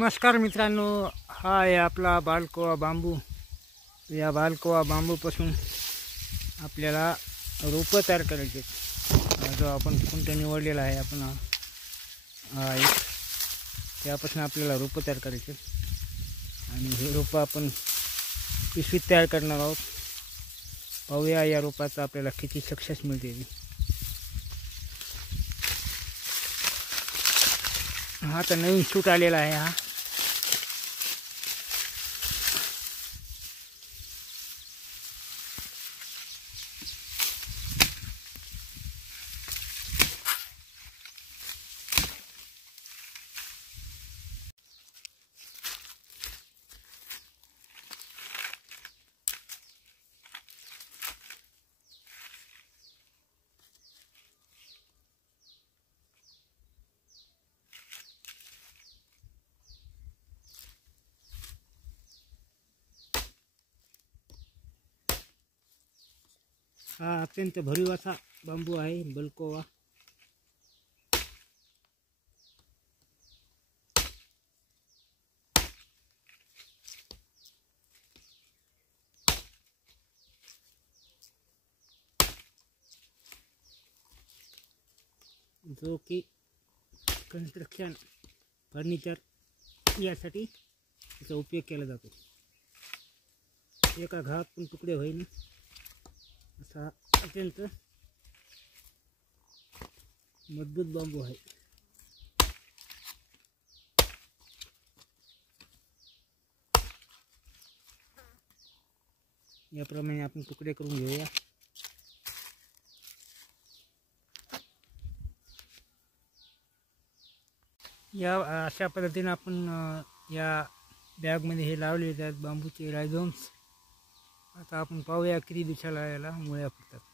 नमस्कार मित्रांनो, हा आहे आपला बालकोवा बांबू। या बालकोवा बांबूपासून आपल्याला रोपं तयार करायचे। जो आपण कुंट निवडलेला आहे आपण त्यापासून आपल्याला रोपं तयार करायचे आणि हे रोपं आपण पिशवीत तयार करणार आहोत। पाहूया या रोपाचा आपल्याला किती सक्सेस मिळते। हा तर नवीन शूट आलेला आहे। हा हा अत्यंत भरीव असा बांबू आहे बालकोवा। जो की कंस्ट्रक्शन फर्निचर यासाठी त्याचा उपयोग केला जातो। एका घात पण तुकडे होईल असा अत्यंत मजबूत बांबू आहे। याप्रमाणे आपण तुकडे करून घेऊया। या अशा पद्धतीने आपण या बॅगमध्ये हे लावलेले आहेत बांबूचे रायझोम्स। आता आपण पाहूया किती दिवसाला याला मुळ्या फुटतात।